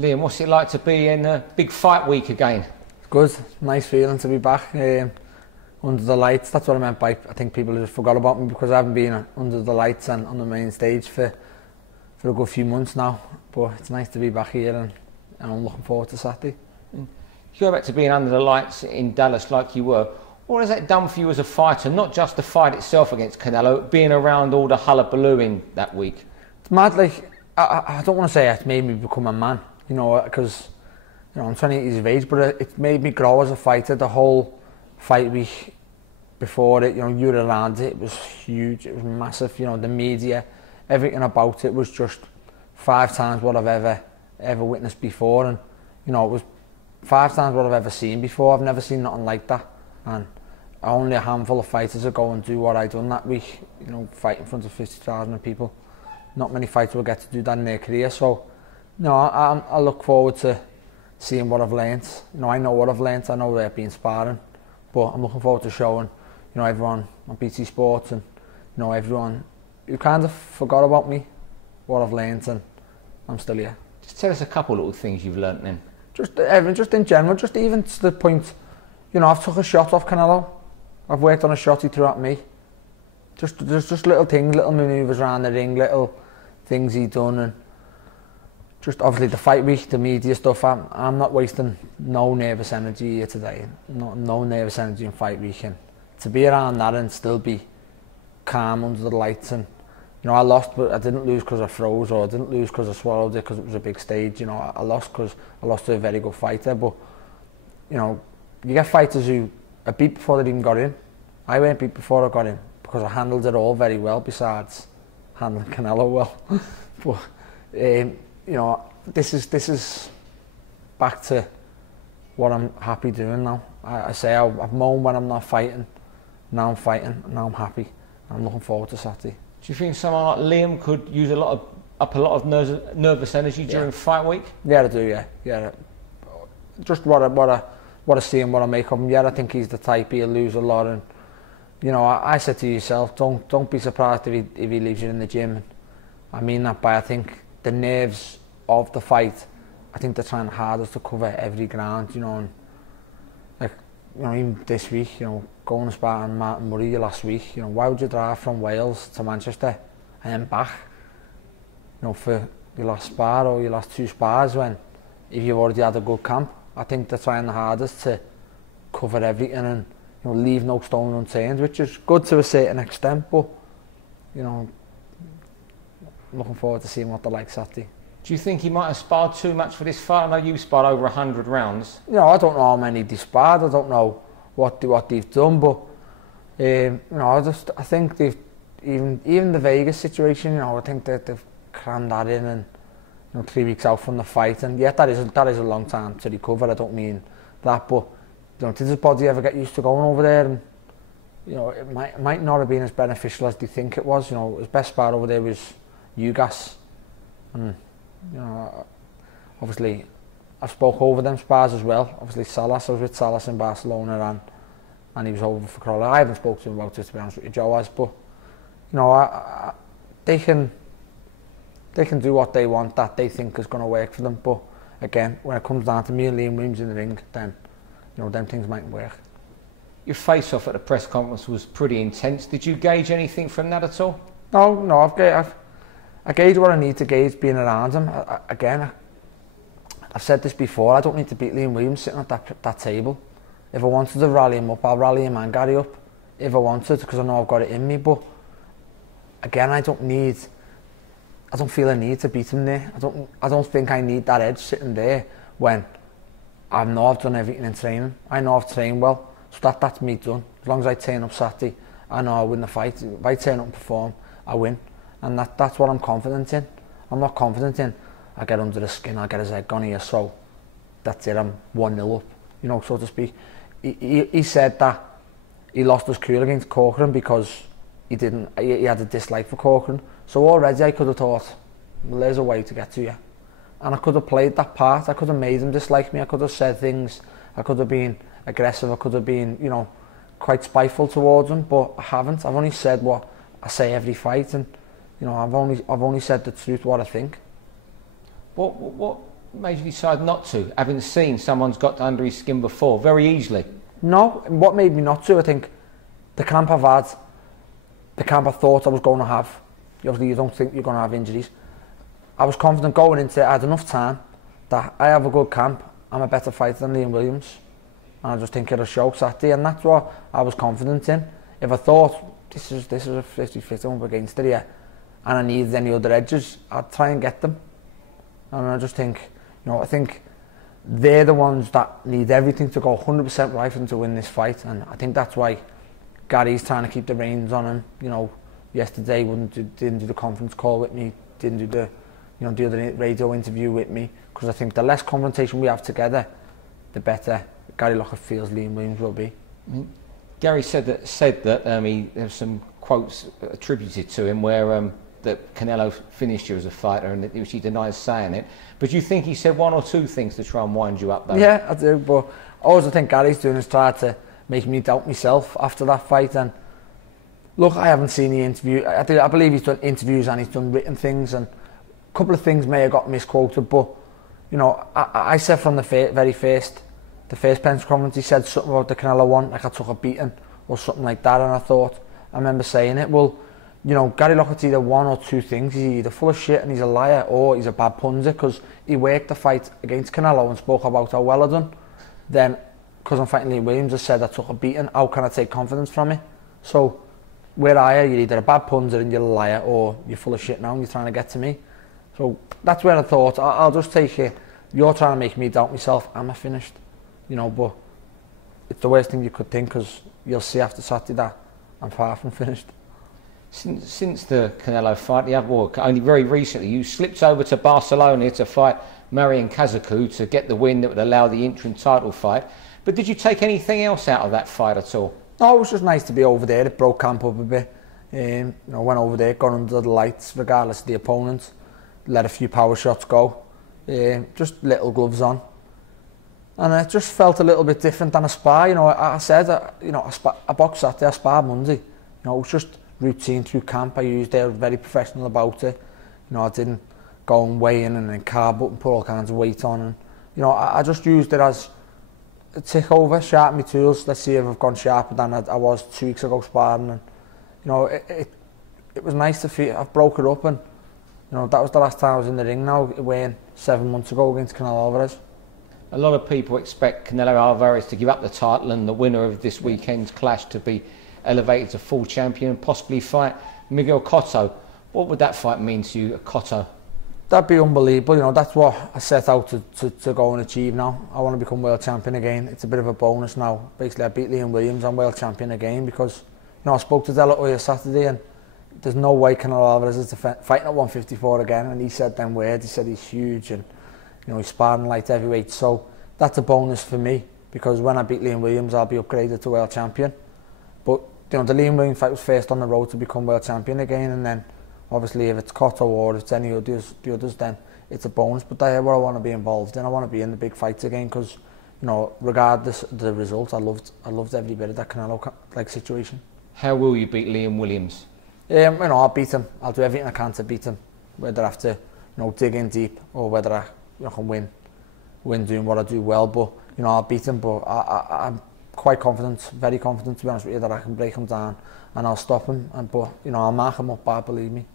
Liam, what's it like to be in a big fight week again? Good, nice feeling to be back under the lights. That's what I meant by, I think people just forgot about me because I haven't been under the lights and on the main stage for a good few months now. But it's nice to be back here and I'm looking forward to Saturday. If you're back to being under the lights in Dallas like you were, what has that done for you as a fighter? Not just the fight itself against Canelo, being around all the hullabaloo in that week. It's mad, like, I don't want to say it's made me become a man, you know, because I'm 28 years of age, but it made me grow as a fighter. The whole fight week before it, you were around it, it was huge, it was massive, the media, everything about it was just 5 times what I've ever witnessed before, and it was 5 times what I've ever seen before. I've never seen nothing like that, and only a handful of fighters will go and do what I done that week, fight in front of 50,000 people. Not many fighters will get to do that in their career, so I look forward to seeing what I've learned. I know what I've learned, I know they've been sparring, but I'm looking forward to showing everyone on BT Sports and everyone who kind of forgot about me, what I've learned, and I'm still here. Just tell us a couple little things you've learnt then. Just in general, just even to the point, I've took a shot off Canelo. I've worked on a shot he threw at me. Just little things, little manoeuvres around the ring, little things he done, and just obviously the fight week, the media stuff. I'm not wasting no nervous energy here today. No nervous energy in fight week, and to be around that and still be calm under the lights. And I lost, but I didn't lose because I froze, or I didn't lose because I swallowed it because it was a big stage. I lost because I lost to a very good fighter. But you get fighters who are beat before they even got in. I weren't beat before I got in because I handled it all very well, besides handling Canelo well. But this is back to what I'm happy doing now. I say I've moaned when I'm not fighting. Now I'm fighting. Now I'm happy. I'm looking forward to Saturday. Do you think someone like Liam could use a lot of nervous energy during fight week? Yeah, I do. Yeah. Just what I see and what I make of him. Yeah, I think he's the type he'll lose a lot, and I said to yourself, don't be surprised if he leaves you in the gym. I mean that by, I think the nerves of the fight, I think they're trying hardest to cover every ground, and like, even this week, going to spar on Martin Murray last week, why would you drive from Wales to Manchester and then back, for your last spar or your last 2 spars, when if you've already had a good camp? I think they're trying the hardest to cover everything and leave no stone unturned, which is good to a certain extent, but I'm looking forward to seeing what they're like Saturday. Do you think he might have sparred too much for this fight? I know you've sparred over 100 rounds. I don't know how many they sparred. I don't know what they've done, but I think they've even the Vegas situation. I think that they've crammed that in, and 3 weeks out from the fight, and yeah, that is a long time to recover. I don't mean that, but did his body ever get used to going over there? And it might not have been as beneficial as they think it was. His best spar over there was Ugas, and obviously I spoke over them spars as well. Obviously Salas, I was with Salas in Barcelona, and he was over for Crawley. I haven't spoken to him about it, to be honest with you, Joe has, but they can do what they want that they think is going to work for them. But again, when it comes down to me and Liam Williams in the ring, then them things mightn't work. Your face-off at the press conference was pretty intense. Did you gauge anything from that at all? No, I gauge what I need to gauge being around him. I've said this before, I don't need to beat Liam Williams sitting at that table. If I wanted to rally him up, I'll rally him and Gary up if I wanted, because I know I've got it in me. But again, I don't feel a need to beat him there. I don't think I need that edge sitting there when I know I've done everything in training. I know I've trained well, so that's me done. As long as I turn up Saturday, I know I win the fight. If I turn up and perform, I win. And that's what I'm confident in. I'm not confident in I get under the skin, I get his head gone here, so that's it, I'm 1-0 up, so to speak. He said that he lost his cool against Corcoran because he had a dislike for Corcoran. So already I could have thought, well, there's a way to get to you. And I could have played that part. I could have made him dislike me. I could have said things. I could have been aggressive. I could have been, quite spiteful towards him. But I haven't. I've only said what I say every fight, and I've only said the truth, what I think. What made you decide not to, having seen someone's got under his skin before very easily? No, what made me not to, I think, the camp I've had, the camp I thought I was going to have, obviously you don't think you're going to have injuries. I was confident going into it, I had enough time that I have a good camp, I'm a better fighter than Liam Williams. And I just think it'll show Saturday, and that's what I was confident in. If I thought, this is a 50-50 one against it here, and I needed any other edges, I'd try and get them. And I just think, I think they're the ones that need everything to go 100% right for them to win this fight, and I think that's why Gary's trying to keep the reins on him. Yesterday didn't do the conference call with me, didn't do the the other radio interview with me, because I think the less confrontation we have together, the better Gary Lockett feels Liam Williams will be. Gary said that there's some quotes attributed to him where that Canelo finished you as a fighter, and that he denies saying it. But do you think he said one or two things to try and wind you up, though? Yeah, I do. But all I think Gary's doing is try to make me doubt myself after that fight. And look, I haven't seen the interview. I believe he's done interviews and he's done written things, and a couple of things may have got misquoted. But I said from the first press conference, he said something about the Canelo one, like I took a beating or something like that, and I remember saying it. Well, Gary Lockett's either one or two things. He's either full of shit and he's a liar, or he's a bad punter, because he worked the fight against Canelo and spoke about how well I done. Then, because I'm fighting Liam Williams, I said I took a beating. How can I take confidence from it? So, where are you? You're either a bad punter and you're a liar, or you're full of shit now and you're trying to get to me. So that's where I thought, I'll just take it. You're trying to make me doubt myself. Am I finished? But it's the worst thing you could think, because you'll see after Saturday that I'm far from finished. Since the Canelo fight, only very recently, you slipped over to Barcelona to fight Marian Kazaku to get the win that would allow the interim title fight. But did you take anything else out of that fight at all? No, it was just nice to be over there. It broke camp up a bit. Went over there, got under the lights, regardless of the opponent. Let a few power shots go. Just little gloves on. And it just felt a little bit different than a spar. I said, I boxed Saturday, I sparred Monday. It was just routine through camp. They were very professional about it. I didn't go and weigh in and then carb up and put all kinds of weight on. And I just used it as a tick over, sharpen my tools. Let's see if I've gone sharper than I was 2 weeks ago sparring. And it was nice to feel. I've broke it up, and that was the last time I was in the ring. Now weighing 7 months ago against Canelo Alvarez. A lot of people expect Canelo Alvarez to give up the title and the winner of this weekend's clash to be elevated to full champion and possibly fight Miguel Cotto. What would that fight mean to you, Cotto? That'd be unbelievable. That's what I set out to go and achieve now. I want to become world champion again. It's a bit of a bonus now. Basically, I beat Liam Williams, I'm world champion again, because I spoke to Della Hoya Saturday, and there's no way Canelo Alvarez is fighting at 154 again, and he said them words. He said he's huge, and he's sparring light heavyweight. So that's a bonus for me, because when I beat Liam Williams, I'll be upgraded to world champion. But the Liam Williams fight was first on the road to become world champion again, and then obviously if it's Cotto or if it's any of the others, then it's a bonus. But that's what I want to be involved in. I want to be in the big fights again, because regardless of the result, I loved every bit of that Canelo situation. How will you beat Liam Williams? I'll beat him. I'll do everything I can to beat him, whether I have to dig in deep or whether I can win doing what I do well. But I'll beat him. But I'm quite confident, very confident, to be honest with you, that I can break him down and I'll stop him. But I'll mark him up, believe me.